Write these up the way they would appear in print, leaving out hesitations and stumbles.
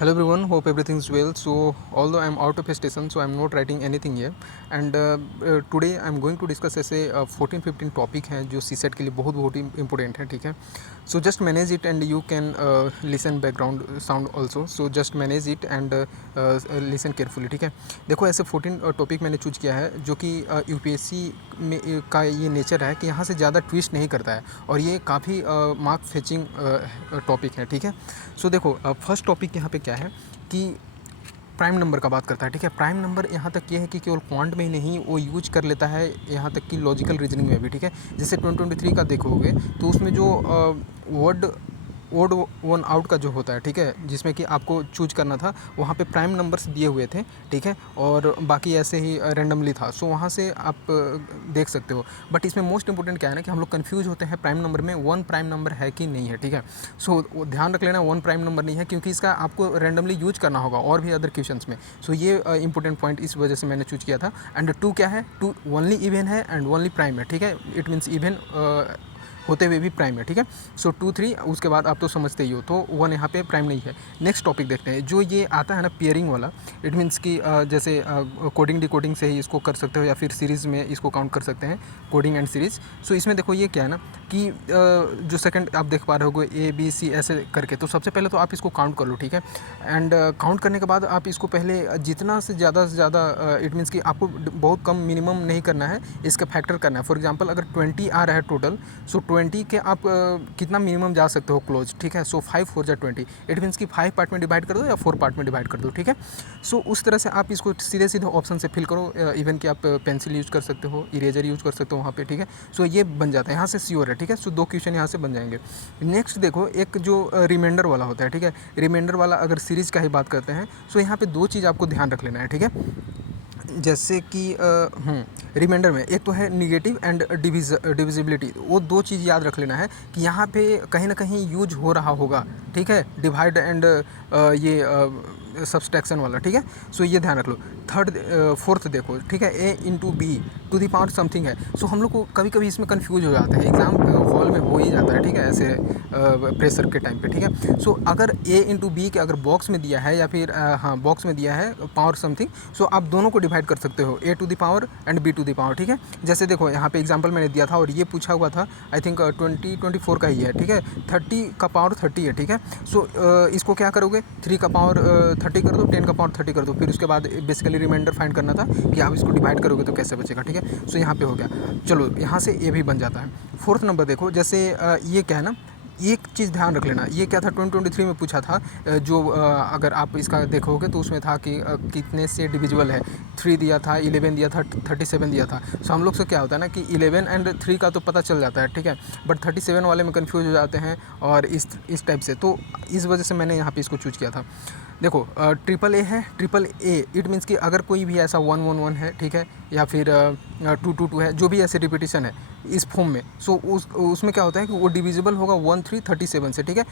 Hello everyone, hope everything's well. So although I'm out of a station, so I'm not writing anything here. And today I'm going to discuss ऐसे 14-15 topic हैं जो सी set के लिए बहुत बहुत important है, ठीक है. सो just manage it and you can listen background sound also. So just manage it and listen carefully, ठीक है. देखो ऐसे 14 टॉपिक मैंने चूज किया है जो कि यूपीएससी में का ये नेचर है कि यहाँ से ज़्यादा ट्विस्ट नहीं करता है और ये काफ़ी मार्क फेचिंग टॉपिक है, ठीक है. सो देखो फर्स्ट टॉपिक यहाँ पे क्या है कि प्राइम नंबर का बात करता है, ठीक है. प्राइम नंबर यहाँ तक ये है कि केवल क्वांट में ही नहीं वो यूज कर लेता है, यहाँ तक कि लॉजिकल रीजनिंग में भी, ठीक है. जैसे 2023 का देखोगे तो उसमें जो वर्ड ओड वन आउट का जो होता है, ठीक है, जिसमें कि आपको चूज करना था वहाँ पे प्राइम नंबर्स दिए हुए थे, ठीक है, और बाकी ऐसे ही रैंडमली था. सो वहाँ से आप देख सकते हो. बट इसमें मोस्ट इंपॉर्टेंट क्या है ना कि हम लोग कंफ्यूज होते हैं प्राइम नंबर में वन प्राइम नंबर है कि नहीं है, ठीक है. सो ध्यान रख लेना वन प्राइम नंबर नहीं है क्योंकि इसका आपको रैंडमली यूज करना होगा और भी अदर क्वेश्चंस में. सो ये इंपॉर्टेंट पॉइंट इस वजह से मैंने चूज किया था. एंड टू क्या है, टू ओनली इवन है एंड ओनली प्राइम है, ठीक है. इट मीन्स इवन होते हुए भी प्राइम है, ठीक है. सो 2 3 उसके बाद आप तो समझते ही हो, तो 1 यहाँ पे प्राइम नहीं है. नेक्स्ट टॉपिक देखते हैं जो ये आता है ना पेयरिंग वाला. इट मीन्स कि जैसे कोडिंग डिकोडिंग से ही इसको कर सकते हो या फिर सीरीज़ में इसको काउंट कर सकते हैं, कोडिंग एंड सीरीज़. सो इसमें देखो ये क्या है ना कि जो सेकंड आप देख पा रहे हो ए बी सी ऐसे करके, तो सबसे पहले तो आप इसको काउंट कर लो, ठीक है. एंड काउंट करने के बाद आप इसको पहले जितना से ज़्यादा इट मीन्स कि आपको बहुत कम मिनिमम नहीं करना है, इसका फैक्टर करना है. फॉर एग्जांपल अगर 20 आ रहा है टोटल, सो 20 के आप कितना मिनिमम जा सकते हो क्लोज, ठीक है. सो 5 4 जा 20, इट मीन्स कि 5 पार्ट में डिवाइड कर दो या 4 पार्ट में डिवाइड कर दो, ठीक है. सो उस तरह से आप इसको सीधे सीधे ऑप्शन से फिल करो. इवन कि आप पेंसिल यूज़ कर सकते हो, इरेजर यूज़ कर सकते हो वहाँ पे, ठीक है. सो ये बन जाता है यहाँ से श्योर है, ठीक है. सो 2 क्वेश्चन यहाँ से बन जाएंगे. नेक्स्ट देखो एक जो रिमाइंडर वाला होता है, ठीक है. रिमाइंडर वाला अगर सीरीज़ का ही बात करते हैं, सो यहाँ पे 2 चीज़ आपको ध्यान रख लेना है, ठीक है. जैसे कि रिमाइंडर में एक तो है निगेटिव एंड डिविजिबिलिटी. वो 2 चीज़ याद रख लेना है कि यहाँ पे कहीं ना कहीं यूज हो रहा होगा, ठीक है, डिवाइड एंड ये सब्सट्रैक्शन वाला, ठीक है. सो ये ध्यान रख लो. फोर्थ देखो, ठीक है, A into B to the power something है. सो हम लोग को कभी कभी इसमें कन्फ्यूज हो जाता है, एग्जाम हॉल में हो ही जाता है, ठीक है, ऐसे प्रेशर के टाइम पे, ठीक है. सो अगर ए इंटू बी के अगर बॉक्स में दिया है या फिर हाँ बॉक्स में दिया है पावर समथिंग, सो आप दोनों को डिवाइड कर सकते हो, A to the power and B to the power, ठीक है. जैसे देखो यहाँ पे एग्जांपल मैंने दिया था और ये पूछा हुआ था, आई थिंक 2024 का ही है, ठीक है. 30 का पावर 30 है, ठीक है. सो इसको क्या करोगे, 3 का पावर 30 कर दो, 10 का पावर 30 कर दो. फिर उसके बाद बेसिकली रिमाइंडर फाइंड करना था कि आप इसको डिवाइड करोगे तो कैसे बचेगा, ठीक है. सो यहाँ पे हो गया. चलो यहाँ से ये भी बन जाता है. फोर्थ नंबर देखो, जैसे ये क्या है ना, एक चीज़ ध्यान रख लेना. ये क्या था 2023 में पूछा था, जो अगर आप इसका देखोगे तो उसमें था कि कितने से डिविजिबल है. 3 दिया था, 11 दिया था, 37 दिया था. सो हम लोग से क्या होता है ना कि 11 एंड 3 का तो पता चल जाता है, ठीक है, बट 37 वाले में कन्फ्यूज हो जाते हैं और इस टाइप से. तो इस वजह से मैंने यहाँ पे इसको चूज किया था. देखो ट्रिपल ए है, ट्रिपल ए इट मीन्स कि अगर कोई भी ऐसा 1 1 1 है, ठीक है, या फिर 2 2 2 है, जो भी ऐसे रिपीटिशन है इस फॉर्म में, सो उसमें क्या होता है कि वो डिविजिबल होगा 1 3 37 से, ठीक है.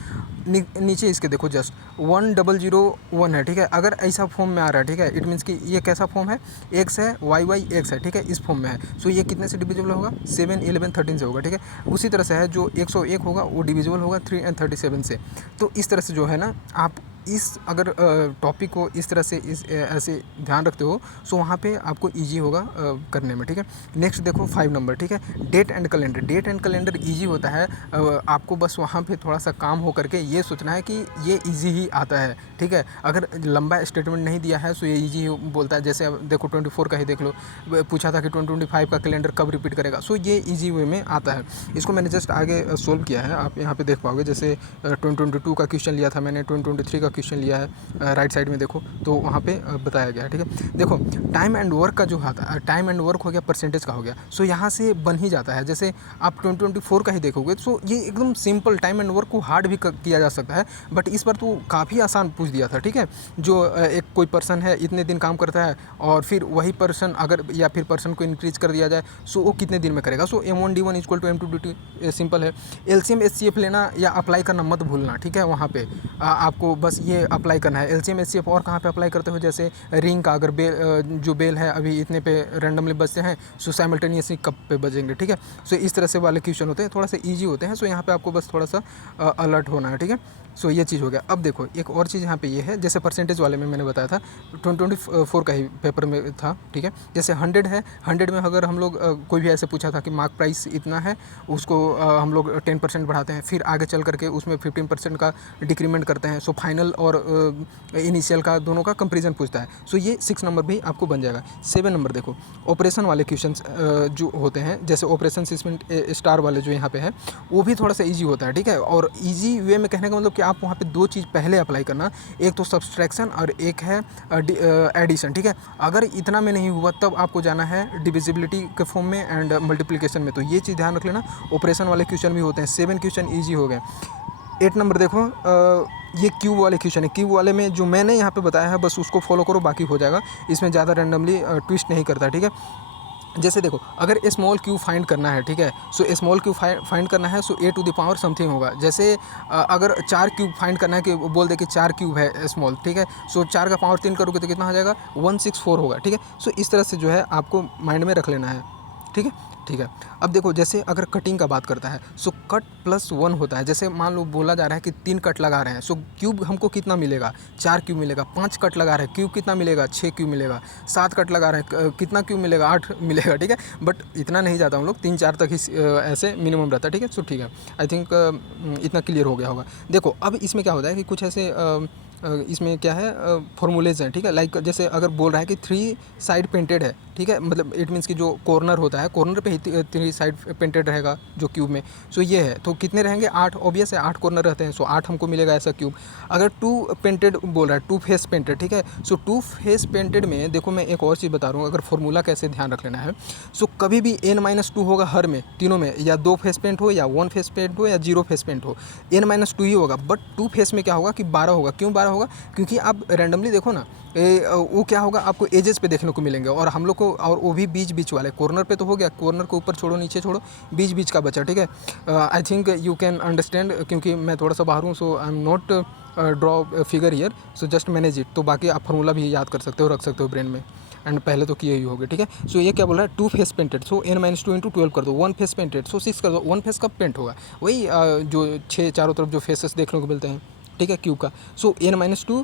नीचे इसके देखो जस्ट 1 0 0 1 है, ठीक है. अगर ऐसा फॉर्म में आ रहा है, ठीक है, इट मीन्स कि ये कैसा फॉर्म है, एक्स है, वाई वाई एक्स है, ठीक है, इस फॉर्म में है. सो ये कितने से डिविजिबल होगा, 7 11 13 से होगा, ठीक है. उसी तरह से है जो 101 होगा वो डिविजिबल होगा 3 एंड 37 से. तो इस तरह से जो है ना, आप इस अगर टॉपिक को इस तरह से ऐसे ध्यान रखते हो, सो वहाँ पे आपको इजी होगा करने में, ठीक है. नेक्स्ट देखो 5 नंबर, ठीक है, date and calendar. Date and calendar easy होता है, आपको बस वहाँ पे थोड़ा सा काम हो करके ये सोचना है कि ये इजी ही आता है, ठीक है. अगर लंबा स्टेटमेंट नहीं दिया है सो ये इजी बोलता है. जैसे अब देखो 24 का ही देख लो, पूछा था कि 2025 का कैलेंडर कब रिपीट करेगा, सो ये ईजी वे में आता है. इसको मैंने जस्ट आगे सोल्व किया है, आप यहाँ पे देख पाओगे. जैसे 2022 का क्वेश्चन लिया था मैंने, 2023 का क्वेश्चन लिया है, राइट साइड में देखो तो वहाँ पे बताया गया है, ठीक है. देखो टाइम एंड वर्क का जो आता है, टाइम एंड वर्क हो गया, परसेंटेज का हो गया, सो यहाँ से बन ही जाता है. जैसे आप 2024 का ही देखोगे, सो ये एकदम सिंपल टाइम एंड वर्क को हार्ड भी किया जा सकता है, बट इस पर तो काफ़ी आसान पूछ दिया था, ठीक है. जो एक कोई पर्सन है इतने दिन काम करता है और फिर वही पर्सन अगर या फिर पर्सन को इंक्रीज कर दिया जाए, सो वो कितने दिन में करेगा. So M1D1 equal to M2D2 simple है. LCM HCF लेना या अप्लाई करना मत भूलना, ठीक है. वहाँ पे आपको बस ये अप्लाई करना है. LCM HCF और कहाँ पे अप्लाई करते हो, जैसे रिंग का अगर जो बेल है अभी इतने पे रैंडमली बचते हैं, सो साइमल्टेनियसली कब पे बजेंगे, ठीक है. सो इस तरह से वाले क्वेश्चन होते हैं, थोड़ा सा ईजी होते हैं. सो यहाँ पे आपको बस थोड़ा सा अलर्ट होना है, ठीक है. सो ये चीज़ हो गया। अब देखो एक और चीज़ यहाँ पे ये है, जैसे परसेंटेज वाले में मैंने बताया था 2024 का ही पेपर में था, ठीक है। जैसे 100 है, 100 में अगर हम लोग कोई भी ऐसे पूछा था कि मार्क प्राइस इतना है, उसको हम लोग 10% बढ़ाते हैं, फिर आगे चल करके उसमें 15% का डिक्रीमेंट करते हैं। सो फाइनल और इनिशियल का दोनों का कंपेरिजन पूछता है। सो ये 6 नंबर भी आपको बन जाएगा। 7 नंबर देखो ऑपरेशन वाले क्वेश्चन जो होते हैं, जैसे ऑपरेशन सिस्टम स्टार वाले जो यहाँ पे है, वो भी थोड़ा सा ईजी होता है, ठीक है। और ईजी वे में कहने का मतलब कि आप वहाँ पे 2 चीज़ पहले अप्लाई करना, एक तो सब्सट्रैक्शन और एक है एडिशन, ठीक है। अगर इतना में नहीं हुआ तब आपको जाना है डिविजिबिलिटी के फॉर्म में एंड मल्टीप्लिकेशन में। तो ये चीज़ ध्यान रख लेना। ऑपरेशन वाले क्वेश्चन भी होते हैं, 7 क्वेश्चन ईजी हो गए। 8 नंबर देखो ये क्यूब वाले क्वेश्चन है। क्यूब वाले में जो मैंने यहाँ पे बताया है बस उसको फॉलो करो, बाकी हो जाएगा। इसमें ज़्यादा रैंडमली ट्विस्ट नहीं करता, ठीक है। जैसे देखो अगर स्मॉल क्यूब फाइंड करना है, ठीक है, सो स्मॉल क्यूब फाइंड करना है, so a to the power something होगा। जैसे अगर 4 क्यूब फाइंड करना है, कि बोल दे कि 4 क्यूब है स्मॉल, ठीक है, सो 4 का पावर 3 करोगे तो कितना हो जाएगा 164 होगा, ठीक है। सो इस तरह से जो है आपको माइंड में रख लेना है, ठीक है। ठीक है, अब देखो जैसे अगर कटिंग का बात करता है, सो कट +1 होता है। जैसे मान लो बोला जा रहा है कि 3 कट लगा रहे हैं, सो क्यूब हमको कितना मिलेगा 4 क्यूब मिलेगा। 5 कट लगा रहे हैं, क्यूब कितना मिलेगा 6 क्यूब मिलेगा। 7 कट लगा रहे हैं, कितना क्यूब मिलेगा 8 मिलेगा, ठीक है। बट इतना नहीं जाता हम लोग, 3-4 तक ही ऐसे मिनिमम रहता है, ठीक है। सो ठीक है, आई थिंक इतना क्लियर हो गया होगा। देखो अब इसमें क्या होता है कि कुछ ऐसे इसमें क्या है फॉर्मूलेज हैं, ठीक है। लाइक जैसे अगर बोल रहा है कि 3 साइड पेंटेड है, ठीक है, मतलब इट मीन्स कि जो कॉर्नर होता है, कॉर्नर पे ही 3 साइड पेंटेड रहेगा जो क्यूब में। सो ये है, तो कितने रहेंगे 8, ऑब्वियस है 8 कॉर्नर रहते हैं, सो 8 हमको मिलेगा ऐसा क्यूब। अगर 2 पेंटेड बोल रहा है, 2 फेस पेंटेड, ठीक है, सो 2 फेस पेंटेड में देखो मैं एक और चीज़ बता रहा हूँ, अगर फॉर्मूला कैसे ध्यान रख लेना है। सो कभी भी n-2 होगा हर में, तीनों में, या 2 फेस पेंट हो या 1 फेस पेंट हो या 0 फेस पेंट हो, n-2 ही होगा। बट 2 फेस में क्या होगा कि 12 होगा। क्यों 12 होगा? क्योंकि आप रैंडमली देखो ना, वो क्या होगा आपको एजेस पे देखने को मिलेंगे, और हम लोग को, और वो भी बीच बीच वाले। कॉर्नर पे तो हो गया, कॉर्नर को ऊपर छोड़ो नीचे छोड़ो, बीच बीच का बचा, ठीक है। I think you can understand, क्योंकि मैं थोड़ा सा बाहर हूँ, so I am not draw figure here, so just manage it. तो बाकी आप फार्मूला भी याद कर सकते हो, रख सकते हो ब्रेन में, एंड पहले तो किए ही होगे, ठीक है। सो ये क्या बोल रहा है 2 फेस पेंटेड, सो n-2 इंटू 12 कर दो, 1 फेस पेंटेड, सो 6 कर दो। 1 फेस कब पेंट होगा? वही जो 6 चारों तरफ जो फेसेस देखने को मिलते हैं, ठीक है, क्यूब का। सो n-2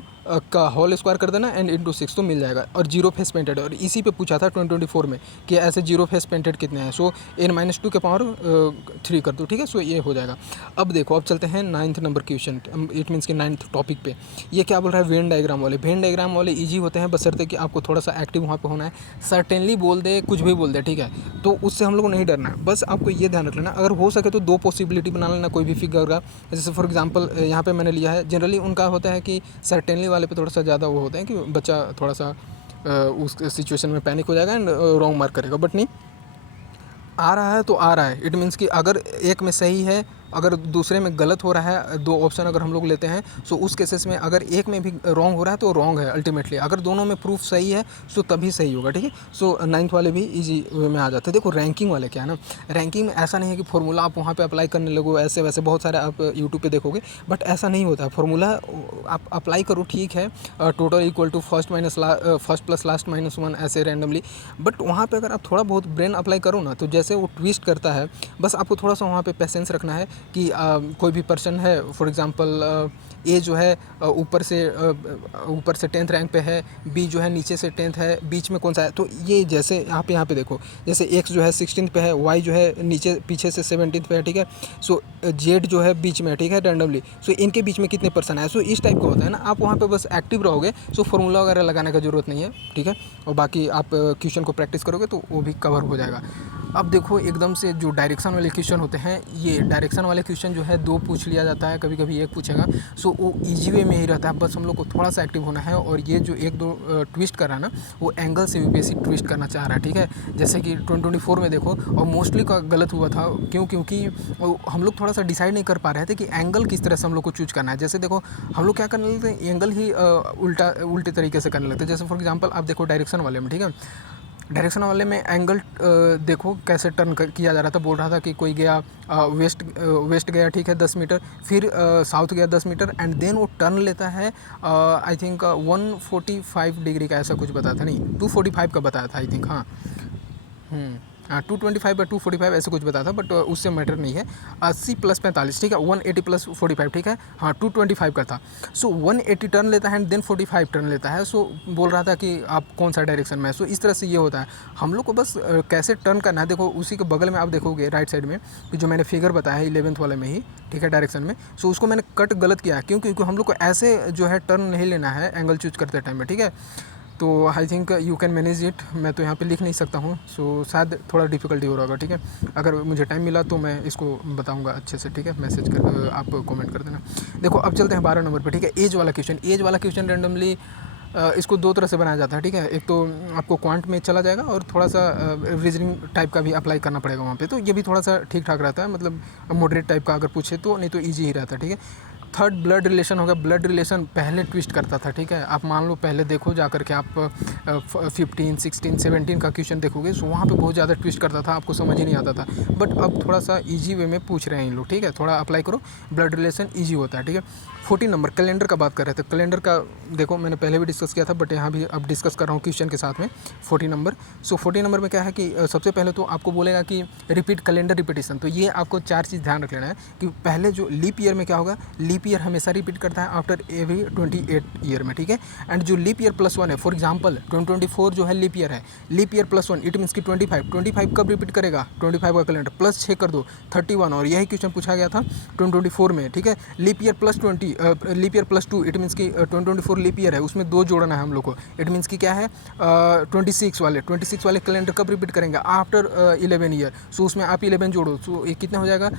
का होल स्क्वायर कर देना एंड इंटू 6 तो मिल जाएगा। और 0 फेस पेंटेड, और इसी पे पूछा था 2024 में कि ऐसे 0 फेस पेंटेड कितने हैं। सो n-2 के पावर 3 कर दो, ठीक है। सो ये हो जाएगा। अब देखो अब चलते हैं 9th number question, it means कि 9th टॉपिक पे। ये क्या बोल रहा है वेन डायग्राम वाले। वेन डायग्राम वाले ईजी होते हैं, बशर्ते कि आपको थोड़ा सा एक्टिव वहाँ पे होना है। सर्टेनली बोल दे, कुछ भी बोल दे, ठीक है, तो उससे हम लोग को नहीं डरना है। बस आपको ये ध्यान रख लेना, अगर हो सके तो 2 पॉसिबिलिटी बना लेना कोई भी फिगर का। जैसे फॉर एग्जांपल यहाँ पे मैंने लिया है, जनरली उनका होता है कि सर्टेनली वाले पे थोड़ा सा ज़्यादा वो होता है कि बच्चा थोड़ा सा उस सिचुएशन में पैनिक हो जाएगा एंड रॉन्ग मार्क करेगा। बट नहीं, आ रहा है तो आ रहा है, इट मीन्स कि अगर एक में सही है, अगर दूसरे में गलत हो रहा है, 2 ऑप्शन अगर हम लोग लेते हैं, सो उस केसेस में अगर एक में भी रॉन्ग हो रहा है तो रॉन्ग है अल्टीमेटली। अगर दोनों में प्रूफ सही है सो तभी सही होगा, ठीक है। सो 9th वाले भी इजी वे में आ जाते हैं। देखो रैंकिंग वाले क्या है ना, रैंकिंग में ऐसा नहीं है कि फॉर्मूला आप वहाँ पे अप्लाई करने लगो, ऐसे वैसे बहुत सारे आप यूट्यूब पे देखोगे, बट ऐसा नहीं होता है। फॉर्मूला आप अप्लाई करो, ठीक है, total equal to first plus last -1 ऐसे रैंडमली। बट वहाँ पे अगर आप थोड़ा बहुत ब्रेन अप्लाई करो ना, तो जैसे वो ट्विस्ट करता है, बस आपको थोड़ा सा वहाँ पे पेशेंस रखना है कि कोई भी पर्सन है, फॉर एग्जांपल ए जो है ऊपर से 10th रैंक पे है, बी जो है नीचे से 10th है, बीच में कौन सा है। तो ये जैसे यहाँ पे देखो, जैसे एक्स जो है 16th पे है, वाई जो है नीचे पीछे से 17th पे है, ठीक है। सो जेड जो है बीच में है, ठीक है, रैंडमली। सो इनके बीच में कितने पर्सन है, सो इस टाइप का होता है ना। आप वहाँ पे बस एक्टिव रहोगे, सो फॉर्मूला वगैरह लगाने का ज़रूरत नहीं है, ठीक है। और बाकी आप क्वेश्चन को प्रैक्टिस करोगे तो वो भी कवर हो जाएगा। अब देखो एकदम से जो डायरेक्शन वाले क्वेश्चन होते हैं, ये डायरेक्शन वाले क्वेश्चन जो है 2 पूछ लिया जाता है, कभी कभी 1 पूछेगा। सो वो ईजी वे में ही रहता है, बस हम लोग को थोड़ा सा एक्टिव होना है। और ये जो 1-2 ट्विस्ट कर रहा है ना, वो एंगल से भी बेसिक ट्विस्ट करना चाह रहा है, ठीक है। जैसे कि 2024 में देखो, और मोस्टली का गलत हुआ था, क्योंकि हम लोग थोड़ा सा डिसाइड नहीं कर पा रहे थे कि एंगल किस तरह से हम लोग को चूज करना है। जैसे देखो हम लोग क्या करने लगते हैं, एंगल ही उल्टे तरीके से करने लगते हैं। जैसे फॉर एग्जाम्पल आप देखो डायरेक्शन वाले में, ठीक है, डायरेक्शन वाले में एंगल देखो कैसे टर्न किया जा रहा था। बोल रहा था कि कोई गया वेस्ट गया, ठीक है, 10 मीटर, फिर साउथ गया 10 मीटर, एंड देन वो टर्न लेता है आई थिंक 145 डिग्री का, ऐसा कुछ बताया था, नहीं 245 का बताया था आई थिंक, हाँ। 225/245 ऐसे कुछ बताया था, बट उससे मैटर नहीं है। 80 + 45, ठीक है, 180 + 45, ठीक है, हाँ 225 का था। सो 180 टर्न लेता है एंड देन 45 टर्न लेता है। सो बोल रहा था कि आप कौन सा डायरेक्शन में है। सो इस तरह से ये होता है, हम लोग को बस कैसे टर्न करना है। देखो उसी के बगल में आप देखोगे राइट साइड में कि जो मैंने फिगर बताया है 11th वाले में ही, ठीक है, डायरेक्शन में। सो उसको मैंने कट गलत किया है, क्योंकि हम लोग को ऐसे जो है टर्न नहीं लेना है एंगल चूज करते टाइम में, ठीक है। तो आई think you can manage it. मैं तो यहाँ पे लिख नहीं सकता हूँ, सो शायद थोड़ा डिफ़िकल्टी हो रहा होगा, ठीक है। अगर मुझे टाइम मिला तो मैं इसको बताऊँगा अच्छे से, ठीक है। मैसेज कर आप कमेंट कर देना। देखो अब चलते हैं 12 नंबर पे, ठीक है। एज वाला क्वेश्चन रैंडमली इसको दो तरह से बनाया जाता है, ठीक है। एक तो आपको क्वांट में चला जाएगा और थोड़ा सा रीजनिंग टाइप का भी अप्लाई करना पड़ेगा वहाँ पे, तो ये भी थोड़ा सा ठीक ठाक रहता है, मतलब मॉडरेट टाइप का अगर पूछे तो, नहीं तो ईजी ही रहता है, ठीक है। थर्ड ब्लड रिलेशन होगा। ब्लड रिलेशन पहले ट्विस्ट करता था, ठीक है। आप मान लो पहले देखो जा करके आप 15, 16, 17 का क्वेश्चन देखोगे, सो वहाँ पे बहुत ज़्यादा ट्विस्ट करता था, आपको समझ ही नहीं आता था। बट अब थोड़ा सा इजी वे में पूछ रहे हैं इन लोग, ठीक है। थोड़ा अप्लाई करो, ब्लड रिलेशन ईजी होता है, ठीक है। 14 नंबर कैलेंडर का बात कर रहे थे। कैलेंडर का देखो मैंने पहले भी डिस्कस किया था, बट यहाँ भी अब डिस्कस कर रहा हूँ क्वेश्चन के साथ में। 14 नंबर, सो 14 नंबर में क्या है कि सबसे पहले तो आपको बोलेगा कि रिपीट कैलेंडर रिपीटेशन। तो ये आपको 4 चीज़ ध्यान रख लेना है कि पहले जो लीप ईयर में क्या होगा, लीप ईयर हमेशा रिपीट करता है आफ्टर एवरी 28 ईयर में, ठीक है। एंड जो लीप ईयर +1 है, फॉर एग्जांपल 2024 जो है लीप ईयर है, लीप ईयर +1 इट मीन्स कि 25 कब रिपीट करेगा, 25 का कैलेंडर +6 कर दो 31, और यही क्वेश्चन पूछा गया था 2024 में, ठीक है। Leap year +20 leap year +2 it means कि 2024 लीप ईयर है, उसमें 2 जोड़ना है हम लोग को। इट मीन्स कि क्या है 26 वाले कैलेंडर कब रिपीट करेंगे, आफ्टर 11 ईयर। सो उसमें आप 11 जोड़ो, सो ये कितना हो जाएगा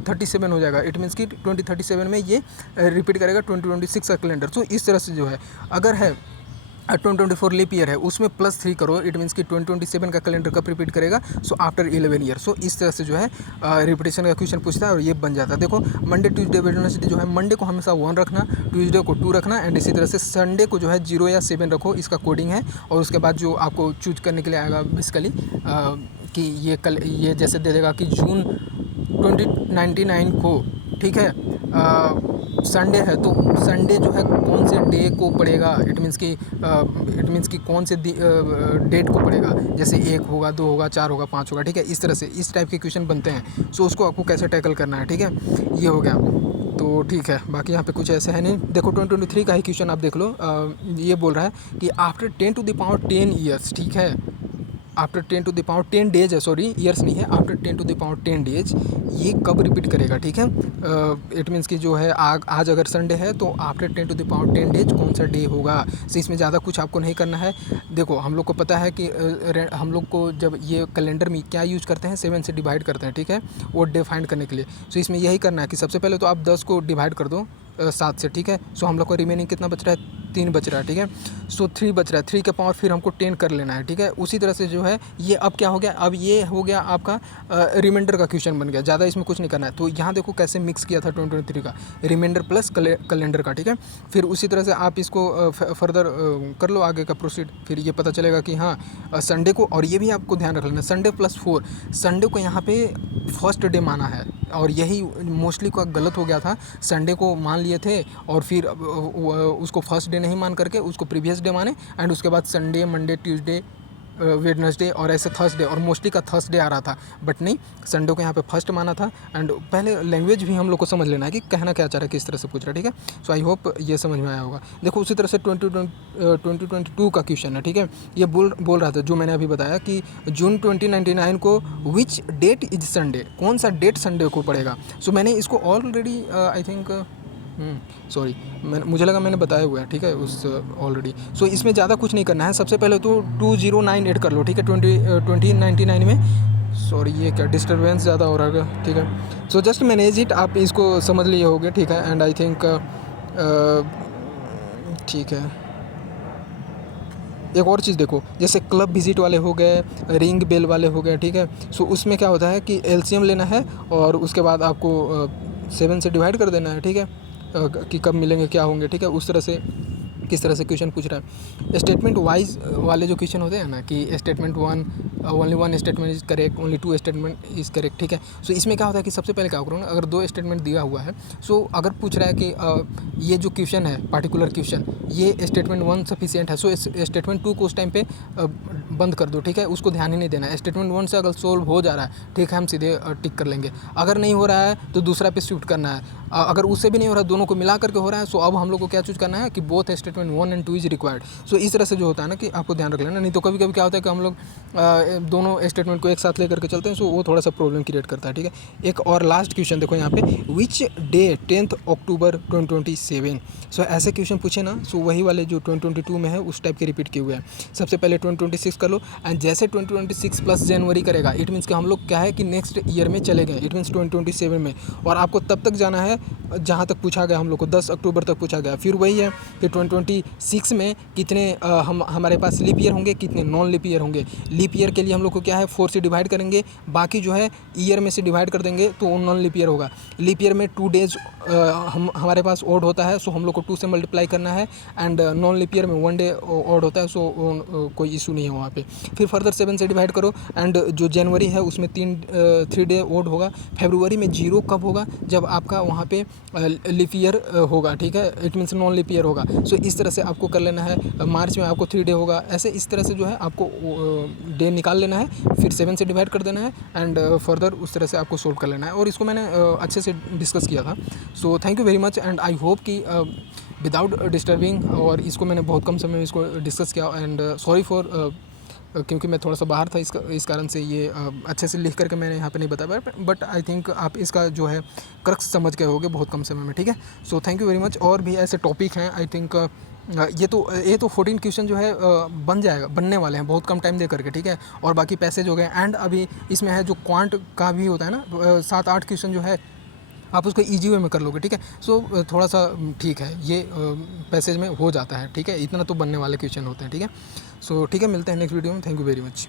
37 हो जाएगा। इट मीन्स कि 2037 में ये रिपीट करेगा 2026 का कैलेंडर। तो इस तरह से जो है, अगर है 2024 लीप ईयर है, उसमें +3 करो, इट मीन्स कि 2027 का कैलेंडर कब रिपीट करेगा, सो आफ्टर 11 ईयर। सो इस तरह से जो है रिपीटेशन का क्वेश्चन पूछता है और ये बन जाता है। देखो मंडे ट्यूसडे वेडनेसडे जो है, मंडे को हमेशा 1 रखना, ट्यूसडे को 2 रखना, एंड इसी तरह से संडे को जो है 0 या 7 रखो, इसका कोडिंग है। और उसके बाद जो आपको चूज करने के लिए आएगा बेसिकली कि ये जैसे दे देगा कि जून 2099 को, ठीक है, संडे है, तो संडे जो है कौन से डे को पड़ेगा, इट मीन्स कि कौन से डेट को पड़ेगा, जैसे 1 होगा, 2 होगा, 4 होगा, 5 होगा, ठीक है। इस तरह से इस टाइप के क्वेश्चन बनते हैं। सो उसको आपको कैसे टैकल करना है, ठीक है, ये हो गया। तो ठीक है, बाकी यहाँ पे कुछ ऐसे है नहीं। देखो 2023 का ही क्वेश्चन आप देख लो। ये बोल रहा है कि आफ्टर 10⁻10 ईयर्स, ठीक है, आफ्टर 10⁻10 डेज है, सॉरी ईयर्स नहीं है, आफ्टर 10⁻10 डेज ये कब रिपीट करेगा, ठीक है। इट मीन्स कि जो है आज अगर संडे है तो आफ्टर 10⁻10 डेज कौन सा डे होगा। सो इसमें ज़्यादा कुछ आपको नहीं करना है। देखो हम लोग को पता है कि हम लोग को जब ये कैलेंडर में क्या यूज़ करते हैं, 7 से डिवाइड करते हैं, ठीक है, वो डे फाइंड करने के लिए। सो इसमें यही करना है कि सबसे पहले तो आप 10 को डिवाइड कर दो 7 से, ठीक है। सो हम लोग को रिमेनिंग कितना बच रहा है, 3 बच रहा है, ठीक है। सो 3 बच रहा है, 3 के पावर फिर हमको 10 कर लेना है, ठीक है। उसी तरह से जो है ये अब क्या हो गया, अब ये हो गया आपका रिमाइंडर का क्वेश्चन बन गया, ज़्यादा इसमें कुछ नहीं करना है। तो यहाँ देखो कैसे मिक्स किया था 2023 का रिमाइंडर प्लस कैलेंडर का, ठीक है। फिर उसी तरह से आप इसको फर्दर कर लो आगे का प्रोसीड, फिर ये पता चलेगा कि हाँ संडे को, और ये भी आपको ध्यान रख लेना, संडे +4 संडे को यहाँ पे फर्स्ट डे माना है, और यही मोस्टली का गलत हो गया था। संडे को मान लिए थे और फिर उसको फर्स्ट डे नहीं मान करके उसको प्रीवियस डे माने, एंड उसके बाद संडे, मंडे, ट्यूसडे, वेडनेसडे और ऐसे थर्सडे, और मोस्टली का थर्सडे आ रहा था, बट नहीं, संडे को यहाँ पे फर्स्ट माना था। एंड पहले लैंग्वेज भी हम लोग को समझ लेना है कि कहना क्या चाह रहा है, किस तरह से पूछ रहा है, ठीक है। सो आई होप ये समझ में आया होगा। देखो उसी तरह से 2022 का क्वेश्चन है, ठीक है। ये बोल रहा था जो मैंने अभी बताया कि जून 2099 को विच डेट इज संडे, कौन सा डेट संडे को पड़ेगा। सो मैंने इसको ऑलरेडी आई थिंक सॉरी मुझे लगा मैंने बताया हुआ है, ठीक है, उस ऑलरेडी। सो इसमें ज़्यादा कुछ नहीं करना है। सबसे पहले तो 2098 कर लो, ठीक है, 2099 में। सॉरी ये क्या डिस्टर्बेंस ज़्यादा हो रहा है, ठीक है। सो जस्ट मैनेज इट, आप इसको समझ लिए होगे, ठीक है। एंड आई थिंक ठीक है। एक और चीज़ देखो, जैसे क्लब विजिट वाले हो गए, रिंग बेल वाले हो गए, ठीक है। सो उसमें क्या होता है कि एलसीएम लेना है और उसके बाद आपको 7 से डिवाइड कर देना है, ठीक है, कि कब मिलेंगे क्या होंगे, ठीक है, उस तरह से किस तरह से क्वेश्चन पूछ रहा है। स्टेटमेंट वाइज वाले जो क्वेश्चन होते हैं ना कि statement one, only one statement is correct, only two statement is correct, ठीक है। सो इसमें क्या होता है कि सबसे पहले क्या करो ना, अगर 2 स्टेटमेंट दिया हुआ है, सो अगर पूछ रहा है कि ये जो क्वेश्चन है पर्टिकुलर क्वेश्चन, ये स्टेटमेंट वन सफिशिएंट है, सो स्टेटमेंट टू को उस टाइम पे बंद कर दो, ठीक है, उसको ध्यान ही नहीं देना है। स्टेटमेंट वन से अगर सोल्व हो जा रहा है, ठीक है, हम सीधे टिक कर लेंगे। अगर नहीं हो रहा है तो दूसरा पे शिफ्ट करना है। अगर उससे भी नहीं हो रहा है, दोनों को मिला करके हो रहा है, सो अब हम लोग को क्या चूज करना है कि both statement 1 and 2 is required. So इस तरह से जो होता है ना कि आपको ध्यान रख लेना, नहीं तो कभी कभी क्या होता है कि हम लोग दोनों स्टेटमेंट को एक साथ लेकर के चलते हैं, सो वो थोड़ा सा प्रॉब्लम क्रिएट करता है, ठीक है। एक और लास्ट क्वेश्चन देखो यहाँ पे, विच डे 10 अक्टूबर 2027। सो ऐसे क्वेश्चन पूछे ना, सो वही वाले जो 2022 में है उस टाइप के रिपीट किए हुए हैं। सबसे पहले 2026 कर लो, एंड जैसे 2026 प्लस जनवरी करेगा, इट मीन्स कि हम लोग क्या है कि नेक्स्ट ईयर में चले गए, इट मीन्स 2027 में। और आपको तब तक जाना है जहाँ तक पूछा गया, हम लोग को 10 अक्टूबर तक पूछा गया। फिर वही है कि 2026 में कितने हमारे पास लीप ईयर होंगे, कितने नॉन लीप ईयर होंगे। लीप ईयर के लिए हम लोग को क्या है 4 से डिवाइड करेंगे, बाकी जो है ईयर में से डिवाइड कर देंगे तो वो नॉन लीप ईयर होगा। लीप ईयर में 2 डेज हमारे पास ओड होता है, सो हम लोग को 2 से मल्टीप्लाई करना है, एंड नॉन लीप ईयर में 1 डे ओड होता है, सो कोई इशू नहीं है वहाँ पे। फिर फर्दर 7 से डिवाइड करो, एंड जो जनवरी है उसमें 3 डे ओड होगा। फरवरी में 0 कब होगा, जब आपका वहाँ पे लीप ईयर होगा, ठीक है, it means non leap year होगा। सो इस तरह से आपको कर लेना है। मार्च में आपको 3 डे होगा, ऐसे इस तरह से जो है आपको डे निकाल लेना है, फिर 7 से डिवाइड कर देना है, एंड फर्दर उस तरह से आपको सोल्व कर लेना है। और इसको मैंने अच्छे से डिस्कस किया था। So thank you very much, and I hope कि विदाउट डिस्टर्बिंग, और इसको मैंने बहुत कम समय में इसको डिस्कस किया, एंड सॉरी फॉर क्योंकि मैं थोड़ा सा बाहर था, इस कारण से ये अच्छे से लिख करके मैंने यहाँ पे नहीं बता पाया, बट आई थिंक आप इसका जो है क्रक्स समझ गए होगे बहुत कम समय में, ठीक है। So thank you very much. और भी ऐसे टॉपिक हैं, आई थिंक ये तो 14 क्वेश्चन जो है बनने वाले हैं बहुत कम टाइम दे करके, ठीक है। और बाकी पैसेज हो गए, एंड अभी इसमें है जो क्वांट का भी होता है ना, 7-8 क्वेश्चन जो है आप उसको ईजी वे में कर लोगे, ठीक है। सो थोड़ा सा ठीक है, ये पैसेज में हो जाता है, ठीक है। इतना तो बनने वाले क्वेश्चन होते हैं, ठीक है। सो ठीक है, मिलते हैं नेक्स्ट वीडियो में। Thank you very much.